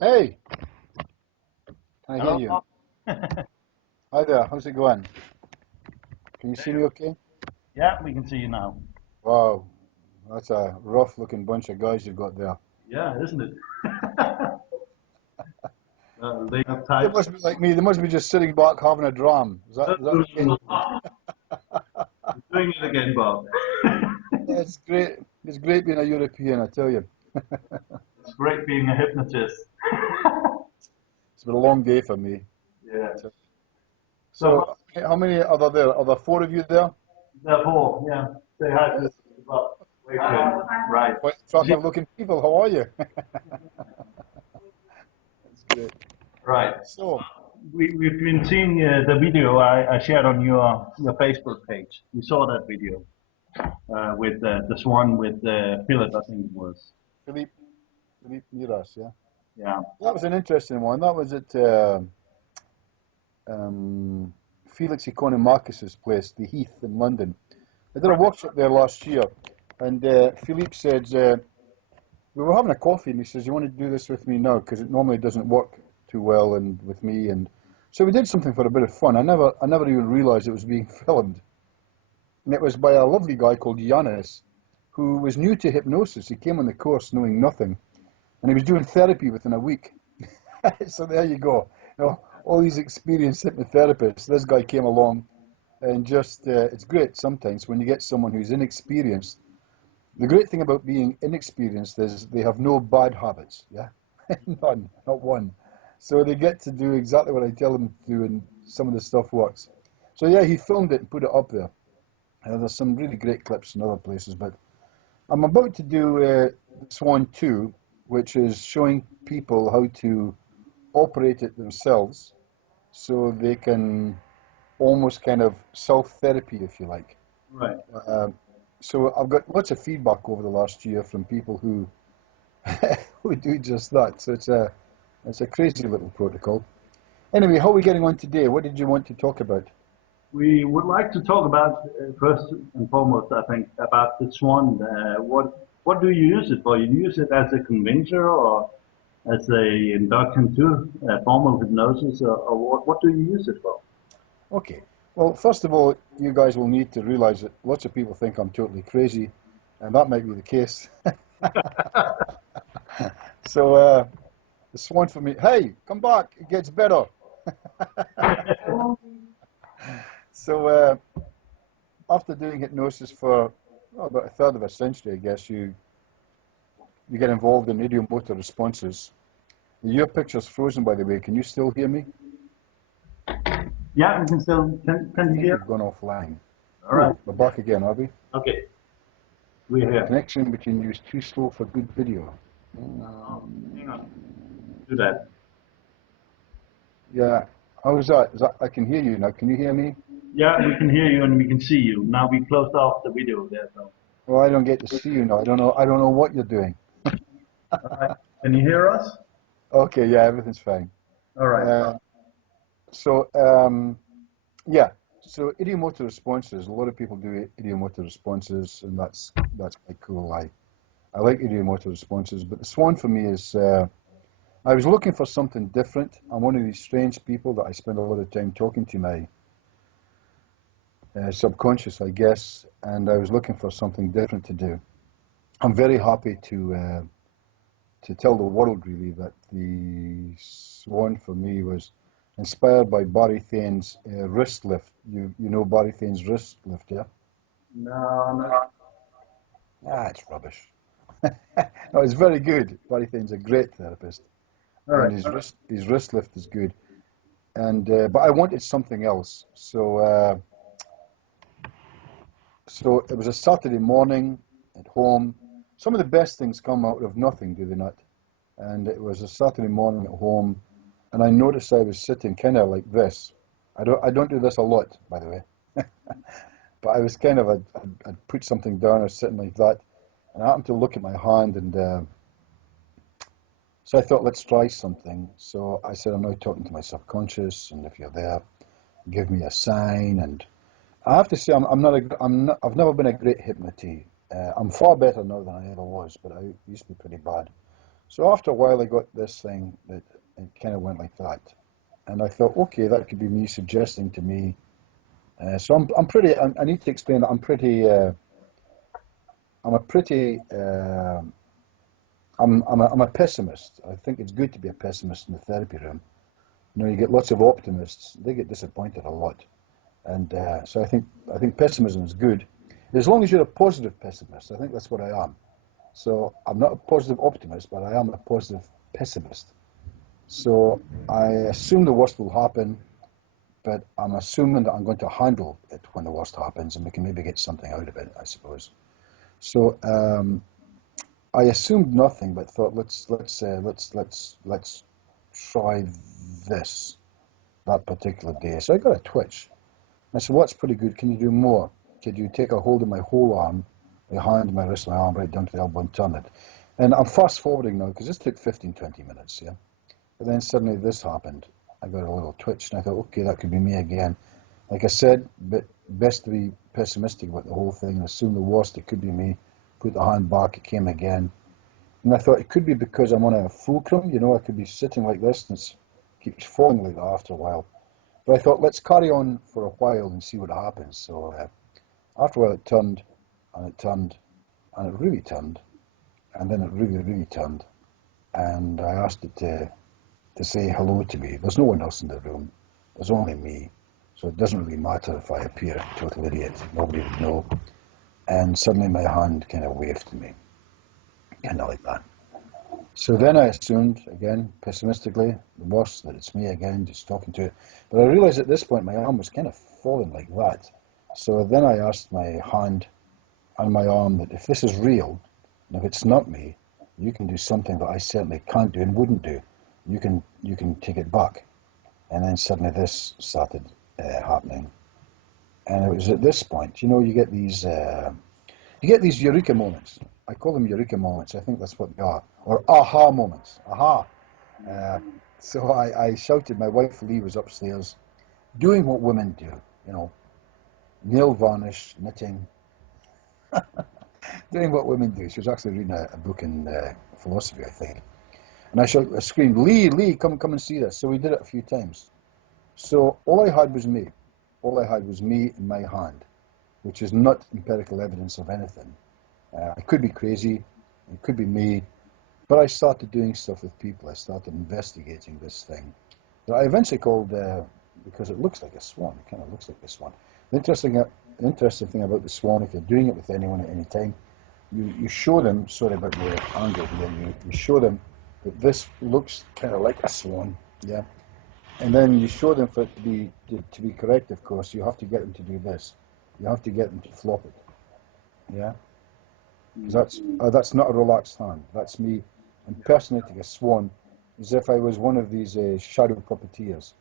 Hey, can I hear Hello, you? Bob. Hi there, how's it going? Can you see me okay? Yeah, we can see you now. Wow, that's a rough looking bunch of guys you've got there. Yeah, isn't it? They have They types. must be like me, they must be just sitting back having a dram. Is that the case? Doing it again, Bob. Yeah, it's great. It's great being a European, I tell you. It's great being a hypnotist. It's been a long day for me. Yeah. So, So, how many are there? Are there four of you there? therefore, yeah, say hi to Bob. Wait for him. Right. Quite Is he- attractive looking people, how are you? That's great. Right. So, We've been seeing the video I shared on your Facebook page. We saw that video with the Swan with Philip, I think it was. Philippe, Philippe Miras, yeah? Yeah. That was an interesting one. That was at um, Felix Economakis's place, the Heath in London. I did a Right. workshop there last year, and Philippe said, we were having a coffee, and he says, you want to do this with me now? Because it normally doesn't work too well and with me. And so we did something for a bit of fun. I never even realized it was being filmed. And it was by a lovely guy called Yanis, who was new to hypnosis. He came on the course knowing nothing, and he was doing therapy within a week. So there you go. You know, all these experienced hypnotherapists. This guy came along, and just it's great sometimes when you get someone who's inexperienced. The great thing about being inexperienced is they have no bad habits. Yeah, none, not one. So they get to do exactly what I tell them to do, and some of the stuff works. So yeah, he filmed it and put it up there. There's some really great clips in other places, but I'm about to do Swan 2, which is showing people how to operate it themselves so they can almost kind of self-therapy, if you like. Right. Um, so I've got lots of feedback over the last year from people who who do just that. So it's a crazy little protocol. Anyway, how are we getting on today? What did you want to talk about? We would like to talk about first and foremost, I think, about the Swan. What do you use it for? You use it as a convincer or as a induction to formal hypnosis, or what do you use it for? Okay. Well, first of all, you guys will need to realize that lots of people think I'm totally crazy, and that might be the case. So the Swan for me. Hey, come back! It gets better. So after doing hypnosis for about a third of a century, I guess you get involved in idiomotor responses. Your picture's frozen, by the way. Can you still hear me? Yeah, we can still. I Can you think hear? we've gone offline. All right. No, we're back again, are we? Okay, we're here. Connection between you is too slow for good video. Oh, hang on. Do that. Yeah. How is that? I can hear you now. Can you hear me? Yeah, we can hear you and we can see you. Now we closed off the video there, so. Well, I don't get to see you now. I don't know. I don't know what you're doing. All right. Can you hear us? Okay. Yeah, everything's fine. All right. Uh, so yeah. So idiomotor responses. A lot of people do idiomotor responses, and that's quite cool. I like idiomotor responses, but the Swan for me is. I was looking for something different. I'm one of these strange people that I spend a lot of time talking to my subconscious, I guess, and I was looking for something different to do. I'm very happy to tell the world really that the Swan for me was inspired by Barry Thane's wrist lift. You know Barry Thane's wrist lift, yeah? No, no. Ah, it's rubbish. No, it's very good. Barry Thane's a great therapist, All and right. his wrist lift is good. And but I wanted something else, so it was a Saturday morning at home. Some of the best things come out of nothing, do they not? And it was a Saturday morning at home, and I noticed I was sitting kind of like this. I don't do this a lot, by the way, but I was kind of I'd put something down or sitting like that, and I happened to look at my hand, and so I thought, let's try something. So I said, I'm now talking to my subconscious, and if you're there, give me a sign. And I have to say, I've never been a great hypnotist. I'm far better now than I ever was, but I used to be pretty bad. So after a while, I got this thing that it kind of went like that, and I thought, okay, that could be me suggesting to me. So I'm pretty. I need to explain that I'm pretty. I'm a pretty. I'm a pessimist. I think it's good to be a pessimist in the therapy room. You know, you get lots of optimists. They get disappointed a lot, and so I think pessimism is good, as long as you're a positive pessimist. I think that's what I am. So I'm not a positive optimist, but I am a positive pessimist. So I assume the worst will happen, but I'm assuming that I'm going to handle it when the worst happens, and we can maybe get something out of it, I suppose. So I assumed nothing, but thought let's try this that particular day. So I got a twitch. I said, "Well, that's pretty good. Can you do more? Could you take a hold of my whole arm, my hand, my wrist, my arm, right down to the elbow and turn it?" And I'm fast forwarding now because this took 15, 20 minutes, yeah. But then suddenly this happened. I got a little twitch, and I thought, okay, that could be me again. Like I said, but best to be pessimistic about the whole thing and assume the worst. It could be me. Put the hand back. It came again. And I thought it could be because I'm on a fulcrum. You know, I could be sitting like this and it keeps falling like that after a while. But I thought, let's carry on for a while and see what happens. So after a while, it turned, and it turned, and it really turned, and then it really, really turned. And I asked it to say hello to me. There's no one else in the room. There's only me. So it doesn't really matter if I appear a total idiot. Nobody would know. And suddenly my hand kind of waved to me, kind of like that. So then I assumed, again, pessimistically, the worst, that it's me again, just talking to it. But I realized at this point my arm was kind of falling like that. So then I asked my hand and my arm that if this is real, and if it's not me, you can do something that I certainly can't do and wouldn't do. You can take it back. And then suddenly this started happening. And it was at this point, you know, you get these eureka moments. I call them eureka moments. I think that's what they are. Or aha moments. Aha. Uh, so I shouted. My wife Lee was upstairs doing what women do. You know, nail varnish, knitting, doing what women do. She was actually reading a book in philosophy, I think. And I screamed, Lee, Lee, come and see this. So we did it a few times. So all I had was me. All I had was me in my hand, which is not empirical evidence of anything. I could be crazy, it could be me, but I started doing stuff with people. I started investigating this thing that I eventually called, because it looks like a swan, it kind of looks like a swan. The interesting thing about the swan, if you're doing it with anyone at any time, you show them, sorry about the angle here, you show them that this looks kind of like a swan, yeah? And then you show them for it to be correct, of course, you have to get them to do this. You have to get them to flop it, yeah? Because that's not a relaxed hand. That's me impersonating a swan as if I was one of these shadow puppeteers.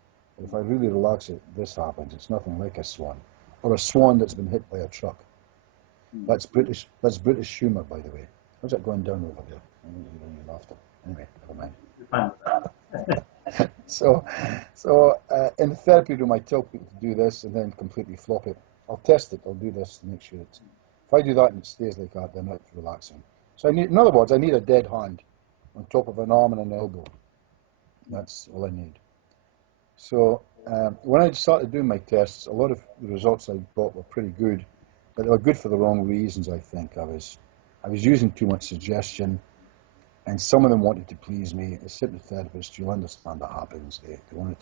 If I really relax it, this happens. It's nothing like a swan. Or a swan that's been hit by a truck. That's British. That's British humour, by the way. How's that going down over there? I don't hear any laughter. Anyway, never mind. So in the therapy room, I tell people to do this and then completely flop it. I'll test it. I'll do this to make sure it's. If I do that and it stays like that, then it's relaxing. So in other words, I need a dead hand on top of an arm and an elbow. That's all I need. So when I started doing my tests, a lot of the results I got were pretty good, but they were good for the wrong reasons. I think I was using too much suggestion, and some of them wanted to please me. As hypnotherapists, you'll understand that happens. They wanted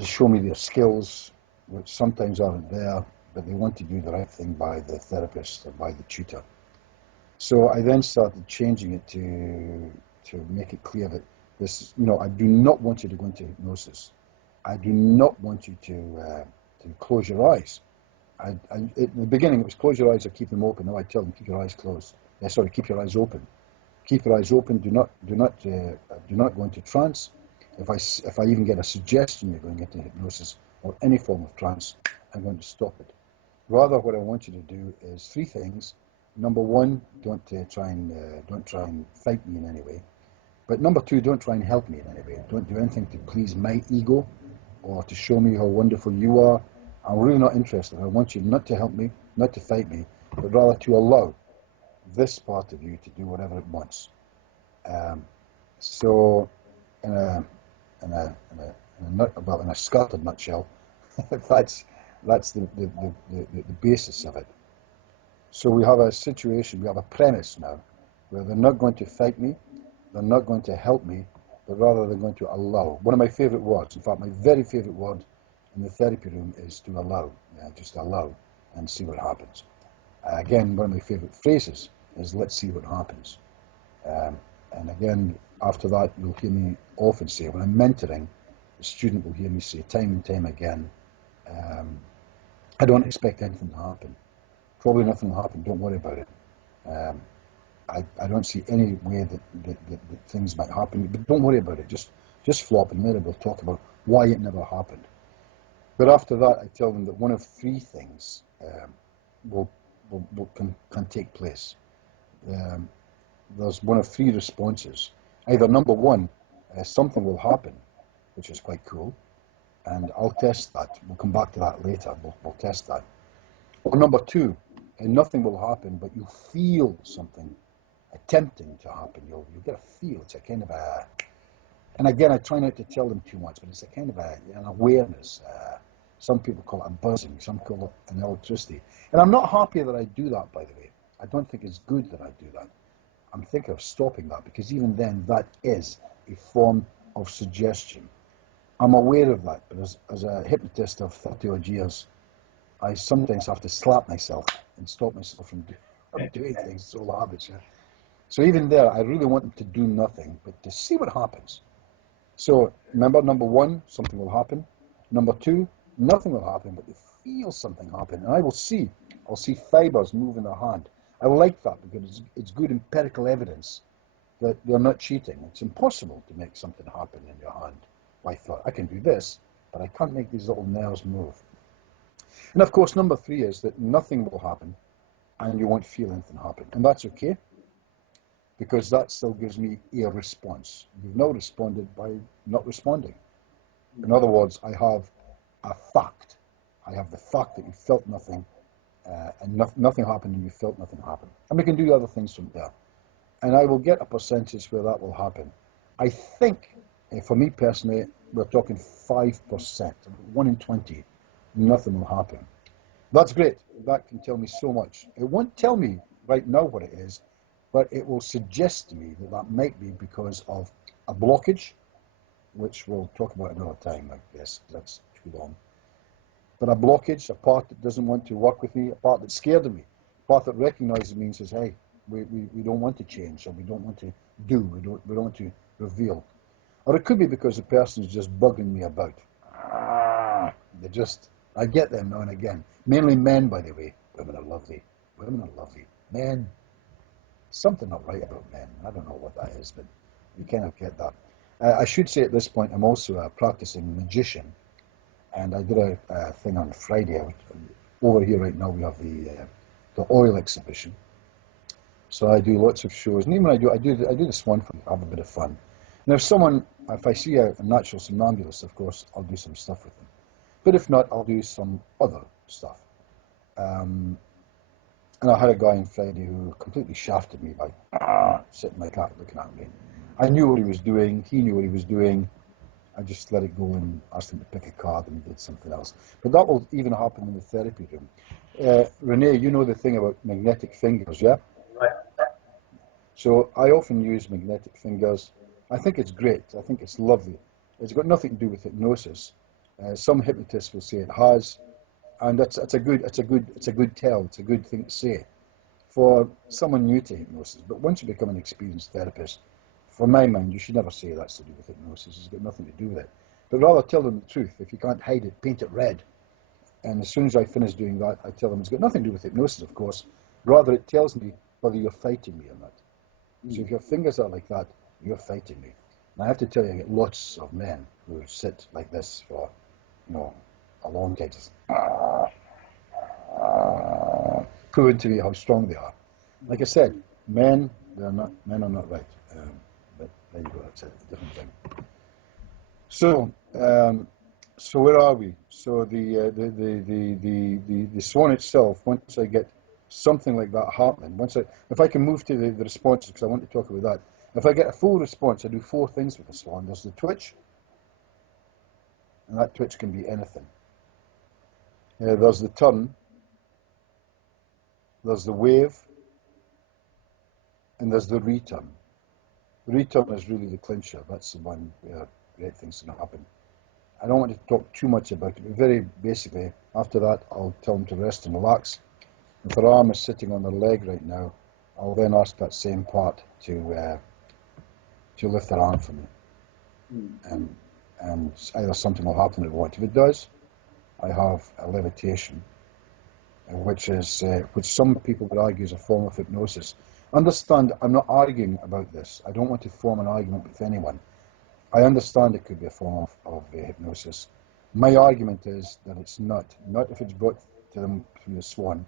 to show me their skills, which sometimes aren't there, but they want to do the right thing by the therapist or by the tutor. So I then started changing it to make it clear that this, I do not want you to go into hypnosis. I do not want you to close your eyes. In the beginning, it was close your eyes or keep them open. Now I tell them keep your eyes closed. Sorry, keep your eyes open. Keep your eyes open. Do not go into trance. If I even get a suggestion you're going into hypnosis or any form of trance, I'm going to stop it. Rather, what I want you to do is three things. Number one, don't try and fight me in any way. But number two, don't try and help me in any way. Don't do anything to please my ego or to show me how wonderful you are. I'm really not interested. I want you not to help me, not to fight me, but rather to allow this part of you to do whatever it wants. So, in a well, in a scattered nutshell, that's the basis of it. So we have a situation, we have a premise now, where they're not going to fight me, they're not going to help me, but rather they're going to allow. One of my favourite words, in fact, my very favourite word in the therapy room is to allow. Just allow and see what happens. Again, one of my favourite phrases is let's see what happens. And again, after that, you'll hear me often say, when I'm mentoring, the student will hear me say time and time again, I don't expect anything to happen. Probably nothing will happen, don't worry about it. I don't see any way that things might happen, but don't worry about it. Just flop, and later we'll talk about why it never happened. But after that, I tell them that one of three things can take place. There's one of three responses. Either number one, something will happen, which is quite cool, and I'll test that. We'll come back to that later. We'll test that. Or number two, nothing will happen, but you feel something attempting to happen. You'll get a feel. It's a kind of a, and again, I try not to tell them too much, but it's a kind of an awareness. Some people call it a buzzing. Some call it an electricity. And I'm not happy that I do that, by the way. I don't think it's good that I do that. I'm thinking of stopping that, because even then, that is a form of suggestion. I'm aware of that, but as a hypnotist of 30-odd years, I sometimes have to slap myself and stop myself from doing things. It's all habits. Yeah? So even there, I really want them to do nothing, but to see what happens. So remember, number one, something will happen. Number two, nothing will happen, but they feel something happen. And I'll see fibers move in their hand. I like that because it's good empirical evidence that they're not cheating. It's impossible to make something happen in your hand by thought. I can do this, but I can't make these little nerves move. And of course, number three is that nothing will happen and you won't feel anything happen. And that's okay, because that still gives me a response. You've now responded by not responding. In other words, I have a fact. I have the fact that you felt nothing, and nothing happened, and you felt nothing happen. And we can do other things from there. And I will get a percentage where that will happen. I think, for me personally, we're talking 5%, 1 in 20, nothing will happen. That's great. That can tell me so much. It won't tell me right now what it is, but it will suggest to me that that might be because of a blockage, which we'll talk about another time, I guess, that's too long. But a blockage, a part that doesn't want to work with me, a part that's scared of me, a part that recognizes me and says, hey, we don't want to change, or we don't want to do, we don't want to reveal. Or it could be because the person is just bugging me about. I get them now and again. Mainly men, by the way. Women are lovely. Women are lovely. Men, something not right about men. I don't know what that is, but you kind of get that. I should say at this point, I'm also a practicing magician. And I did a thing on Friday. Over here right now, we have the oil exhibition. So I do lots of shows. And even when I do the Swan for have a bit of fun. And if I see a natural somnambulist, of course, I'll do some stuff with them. But if not, I'll do some other stuff. And I had a guy on Friday who completely shafted me by sitting in my car looking at me. I knew what he was doing. He knew what he was doing. I just let it go and asked him to pick a card, and he did something else. But that will even happen in the therapy room. Rene, you know the thing about magnetic fingers, yeah? Right. So I often use magnetic fingers. I think it's great. I think it's lovely. It's got nothing to do with hypnosis. Some hypnotists will say it has, and it's a good tell. It's a good thing to say for someone new to hypnosis. But once you become an experienced therapist, for my mind, you should never say that's to do with hypnosis. It's got nothing to do with it. But rather tell them the truth. If you can't hide it, paint it red. And as soon as I finish doing that, I tell them it's got nothing to do with hypnosis, of course. Rather, it tells me whether you're fighting me or not. So if your fingers are like that, you're fighting me. And I have to tell you, I get lots of men who sit like this for, a long time, just proving to me how strong they are. Like I said, men are not right. But there you go, that's a different thing. So, where are we? So the Swan itself, once I get something like that happening, if I can move to the responses, because I want to talk about that, If I get a full response, I do 4 things with the Swan. There's the twitch, and that twitch can be anything. There's the turn, there's the wave, and there's the return. The return is really the clincher. That's the one where great things can happen. I don't want to talk too much about it, but very basically, after that, I'll tell them to rest and relax. If their arm is sitting on their leg right now, I'll then ask that same part to lift their arm for me. And either something will happen or it won't. If it does, I have a levitation, which some people would argue is a form of hypnosis. Understand, I'm not arguing about this. I don't want to form an argument with anyone. I understand it could be a form of hypnosis. My argument is that it's not if it's brought to them through the Swan.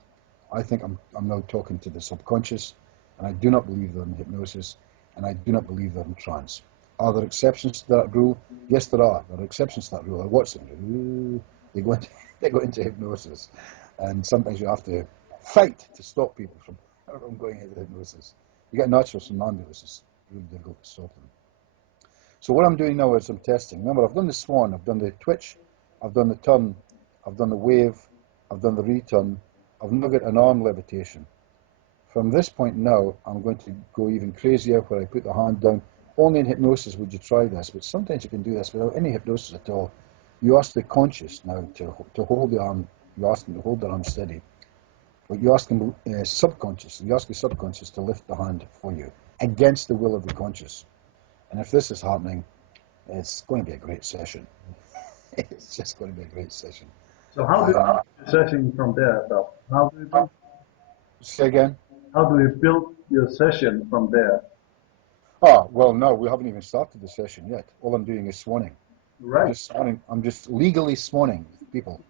I think I'm now talking to the subconscious, and I do not believe they're in hypnosis, and I do not believe they're in trance. Are there exceptions to that rule? Yes, there are. There are exceptions to that rule. I watch them. They go into hypnosis, and sometimes you have to fight to stop people from going into hypnosis. You get natural somnambulists. It's really difficult to stop them. So what I'm doing now is I'm testing. Remember, I've done the Swan, I've done the twitch, I've done the turn, I've done the wave, I've done the return. I've now got an arm levitation. From this point now, I'm going to go even crazier where I put the hand down. Only in hypnosis would you try this, but sometimes you can do this without any hypnosis at all. You ask the conscious now to hold the arm. You ask them to hold their arm steady. But you ask them subconscious. You ask the subconscious to lift the hand for you against the will of the conscious. And if this is happening, it's going to be a great session. It's just going to be a great session. So how do you build your session from there, Bob? How do you build? Say again? How do you build your session from there? Well, no, we haven't even started the session yet. All I'm doing is swanning. Right. I'm just legally swanning people,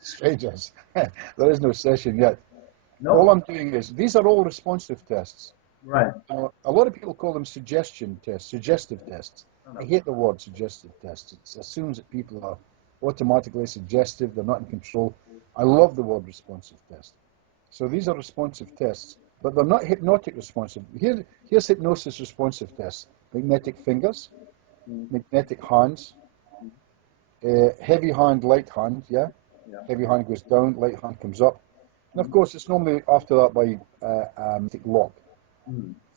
strangers. There is no session yet. No. All I'm doing is, these are all responsive tests. Right. A lot of people call them suggestive tests. I hate the word suggestive test. It assumes that people are automatically suggestive, they're not in control. I love the word responsive test. So these are responsive tests, but they're not hypnotic responsive. Here's hypnosis responsive tests. Magnetic fingers, magnetic hands, heavy hand, light hand, yeah? Heavy hand goes down, light hand comes up. And of course, it's normally after that by magnetic lock.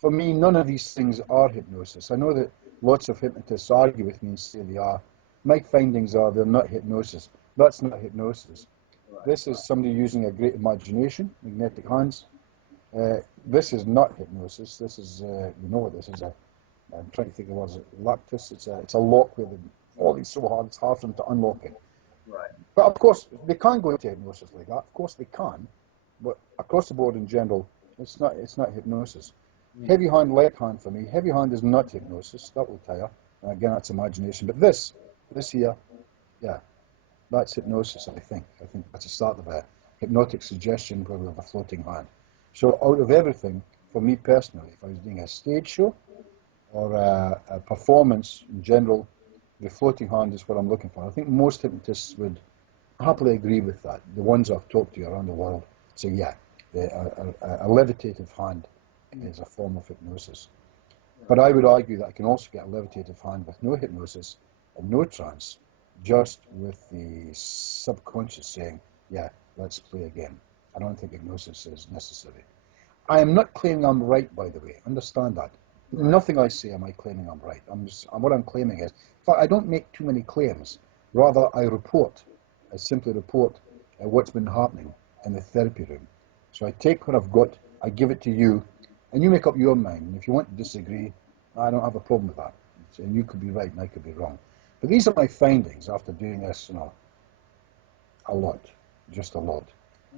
For me, none of these things are hypnosis. I know that lots of hypnotists argue with me and say they are. My findings are they're not hypnosis. That's not hypnosis. This is somebody using a great imagination, magnetic hands. This is not hypnosis. This is, you know what this is. I'm trying to think of what it is. Lactus. It's a lock where the fall is so hard, it's hard for them to unlock it. Right. But of course, they can go into hypnosis like that. Of course they can. But across the board in general, it's not hypnosis. Heavy hand, light hand for me. Heavy hand is not hypnosis. That will tire. And again, that's imagination. But this here, yeah, that's hypnosis, I think. I think that's the start of a hypnotic suggestion where we have a floating hand. So out of everything, for me personally, if I was doing a stage show or a performance in general, the floating hand is what I'm looking for. I think most hypnotists would happily agree with that. The ones I've talked to around the world say, yeah, a levitative hand is a form of hypnosis. But I would argue that I can also get a levitative hand with no hypnosis and no trance, just with the subconscious saying, yeah, let's play again. I don't think hypnosis is necessary. I am not claiming I'm right, by the way. Understand that. Nothing I say am I claiming I'm right. What I'm claiming is, in fact, I don't make too many claims. Rather, I simply report what's been happening in the therapy room. So I take what I've got, I give it to you, and you make up your mind. And if you want to disagree, I don't have a problem with that. And you could be right and I could be wrong. But these are my findings after doing this, a lot, just a lot.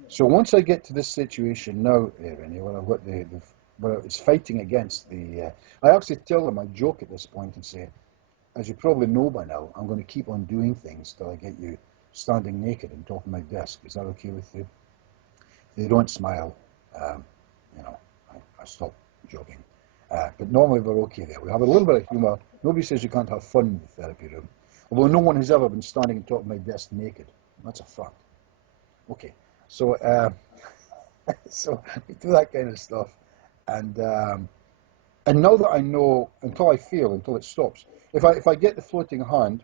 So once I get to this situation now, Rene, where I've got where it's fighting against I actually tell them, I joke at this point and say, as you probably know by now, I'm going to keep on doing things till I get you standing naked on top of my desk. Is that okay with you? If they don't smile, I stop joking. But normally we're okay there. We have a little bit of humour. Nobody says you can't have fun in the therapy room. Although no one has ever been standing on top of my desk naked. That's a fact. Okay, so so we do that kind of stuff, and And now that I know, until it stops, if I get the floating hand,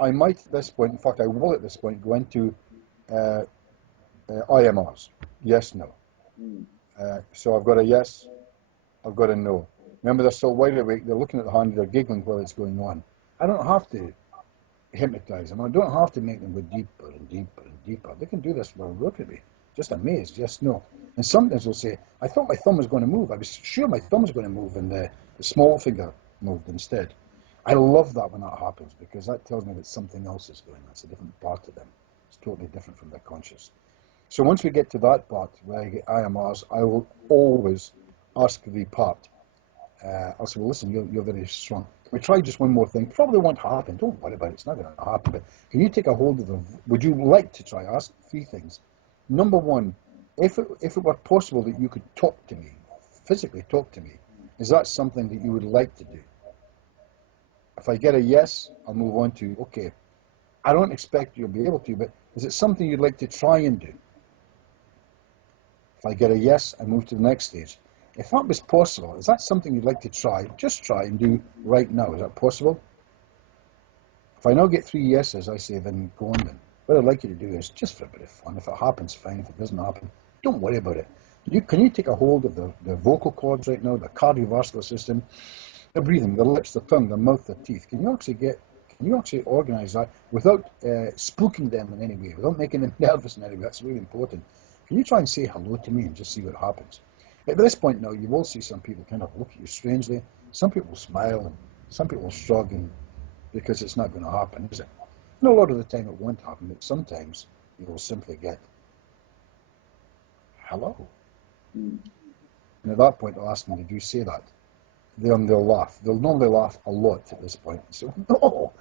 I might at this point, in fact I will at this point, go into uh, IMRs, yes, no. So I've got a yes, I've got a no. Remember, they're still wide awake, they're looking at the hand, they're giggling while it's going on. I don't have to hypnotize them. I don't have to make them go deeper and deeper and deeper. They can do this while looking at me, just amazed, yes, no. And sometimes they'll say, I thought my thumb was going to move. I was sure my thumb was going to move, and the small finger moved instead. I love that when that happens, because that tells me that something else is going on. It's a different part of them. It's totally different from their conscious. So once we get to that part where I get IMRs, I will always ask the part. I'll say, well, listen, you're very strong. Can we try just one more thing? Probably won't happen. Don't worry about it. It's not going to happen. But can you take a hold of them? Would you like to try? Ask three things. Number one, if it were possible that you could talk to me, physically talk to me, is that something that you would like to do? If I get a yes, I'll move on to, okay, I don't expect you'll be able to, but is it something you'd like to try and do? If I get a yes, I move to the next stage. If that was possible, is that something you'd like to try, just try and do right now? Is that possible? If I now get three yeses, I say, then go on then. What I'd like you to do is just for a bit of fun. If it happens, fine. If it doesn't happen, don't worry about it. Can you take a hold of the vocal cords right now, the cardiovascular system, the breathing, the lips, the tongue, the mouth, the teeth? Can you actually organize that without spooking them in any way, without making them nervous in any way? That's really important. Can you try and say hello to me and just see what happens? At this point now, you will see some people kind of look at you strangely. Some people smile, and some people shrug, and because it's not going to happen, is it? And a lot of the time it won't happen, but sometimes you will simply get hello. And at that point, I'll ask them, did you say that? They'll laugh. They'll normally laugh a lot at this point. So, no,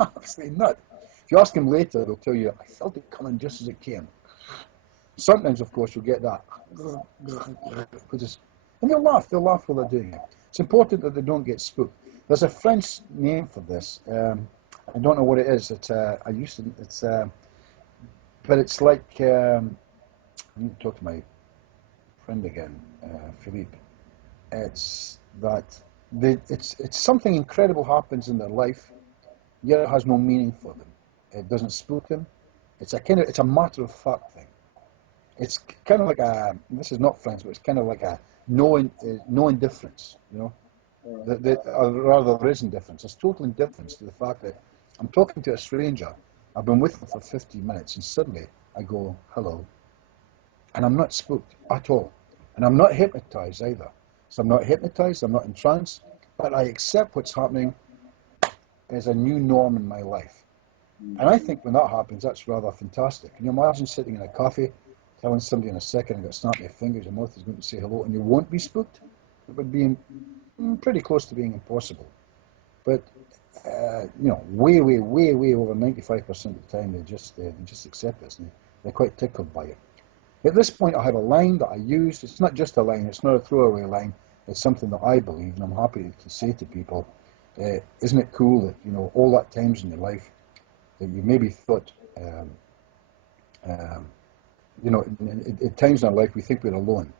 absolutely not. If you ask them later, they'll tell you, I felt it coming just as it came. Sometimes, of course, you'll get that. And they'll laugh while they're doing it. It's important that they don't get spooked. There's a French name for this. I don't know what it is. But it's like, I need to talk to my friend again, Philippe. It's that it's something incredible happens in their life, yet it has no meaning for them. It doesn't spook them. It's a matter of fact thing. It's kind of like this is not French, but it's kind of like a no indifference, you know. Or rather, there is indifference. There's total indifference to the fact that I'm talking to a stranger. I've been with them for 50 minutes, and suddenly I go, hello. And I'm not spooked at all. And I'm not hypnotized either. So I'm not hypnotized, I'm not in trance, but I accept what's happening as a new norm in my life. And I think when that happens, that's rather fantastic. Can you imagine sitting in a cafe, telling somebody in a second, I'm going to snap your fingers, your mouth is going to say hello, and you won't be spooked? It would be pretty close to being impossible. But, way, way, way, way over 95% of the time, they just accept this, and they're quite tickled by it. At this point, I have a line that I use. It's not just a line, it's not a throwaway line. It's something that I believe, and I'm happy to say to people, isn't it cool that, all that times in your life that you maybe thought, at times in our life we think we're alone.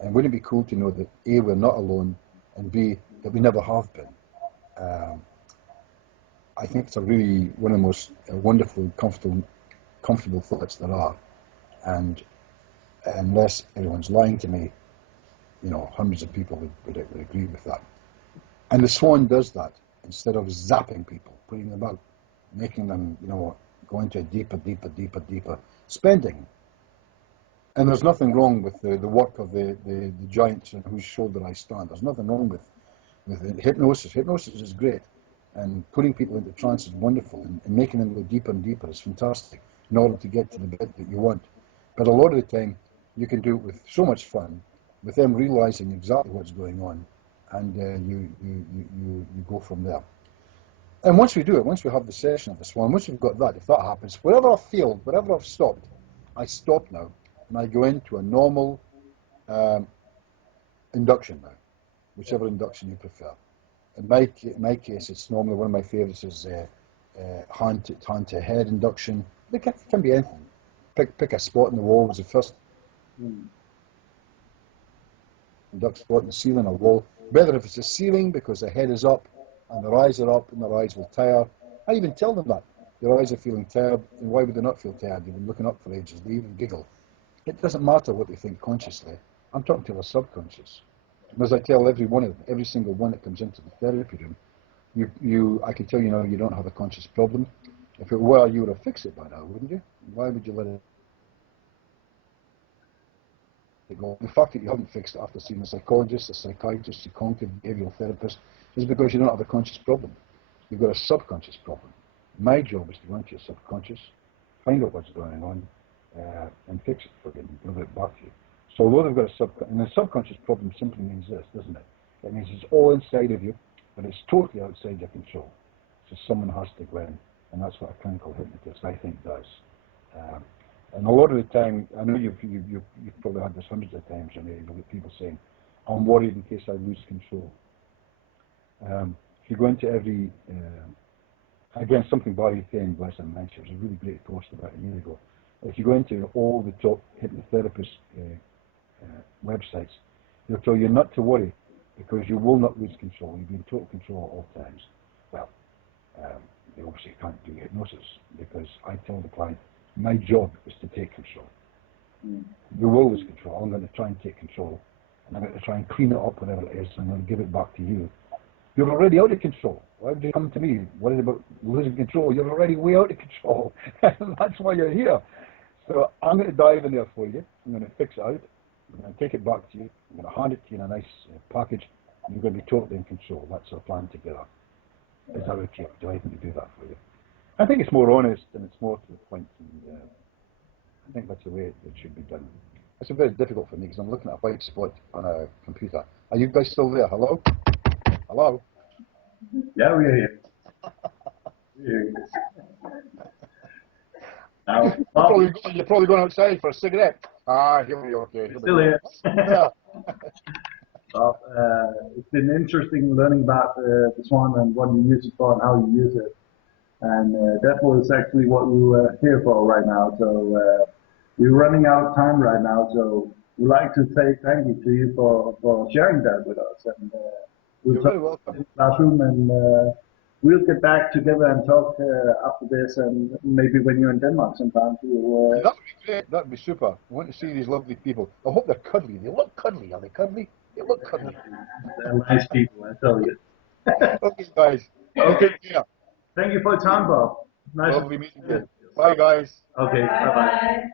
And wouldn't it be cool to know that A, we're not alone, and B, that we never have been? I think it's really one of the most wonderful, comfortable thoughts there are. And unless everyone's lying to me, hundreds of people would agree with that. And the Swan does that. Instead of zapping people, putting them out, making them, go into a deeper, deeper, deeper, deeper spending. And there's nothing wrong with the work of the giants on whose shoulder I stand. There's nothing wrong with hypnosis. Hypnosis is great. And putting people into trance is wonderful. And making them go deeper and deeper is fantastic in order to get to the bit that you want. But a lot of the time, you can do it with so much fun, with them realizing exactly what's going on, and you go from there. And once we do it, once we have the session of the Swan, once we've got that, if that happens, wherever I've failed, wherever I've stopped, I stop now, and I go into a normal induction now, whichever induction you prefer. In my case, it's normally one of my favorites is hand to head induction. It can be anything. Pick a spot in the wall was the first induct spot in the ceiling or wall. Better if it's a ceiling because the head is up and their eyes are up and their eyes will tire. I even tell them that. Their eyes are feeling tired, and why would they not feel tired? They've been looking up for ages. They even giggle. It doesn't matter what they think consciously. I'm talking to their subconscious. And as I tell every one of them, every single one that comes into the therapy room, I can tell you now you don't have a conscious problem. If it were, you would have fixed it by now, wouldn't you? Why would you let it go? The fact that you haven't fixed it after seeing a psychologist, a psychiatrist, a cognitive behavioral therapist is because you don't have a conscious problem. You've got a subconscious problem. My job is to go into your subconscious, find out what's going on, and fix it for you and deliver it back to you. So although they've got a subconscious problem simply means this, doesn't it? It means it's all inside of you, but it's totally outside your control. So someone has to go in, and that's what a clinical hypnotist, I think, does. And a lot of the time, I know you've probably had this hundreds of times, Rene, you'll get people saying, I'm worried in case I lose control. If you go into every, again, something Barry Kane, bless him, mentioned, it was a really great post about a year ago. If you go into all the top hypnotherapist websites, they'll tell you not to worry because you will not lose control. You'll be in total control at all times. Well, they obviously can't do hypnosis because I tell the client, my job is to take control. You will lose control. I'm going to try and take control, and I'm going to try and clean it up, whatever it is, and I'm going to give it back to you. You're already out of control. Why would you come to me worried about losing control? You're already way out of control. That's why you're here. So I'm going to dive in there for you. I'm going to fix it out. I'm going to take it back to you. I'm going to hand it to you in a nice package, and you're going to be totally in control. That's our plan together. Is that okay? Do I need to do that for you? I think it's more honest and it's more to the point. And, I think that's the way it should be done. It's very difficult for me because I'm looking at a white spot on a computer. Are you guys still there? Hello? Hello? Yeah, we're here. We're here. Now, You're probably going outside for a cigarette. Ah, here we go. Okay, still here. Yeah. Well, it's been interesting learning about the Swan and what you use it for and how you use it. And that was actually what we were here for right now. So we're running out of time right now. So we'd like to say thank you to you for sharing that with us. And You're very welcome. in the classroom, and we'll get back together and talk after this. And maybe when you're in Denmark sometime. We'll, that would be great. That would be super. I want to see these lovely people. I hope they're cuddly. They look cuddly. Are they cuddly? They look cuddly. they're nice people, I tell you. Okay, guys. Okay. Yeah. Thank you for your time, Bob. Nice. Lovely meeting you. Bye, guys. Okay. Bye bye.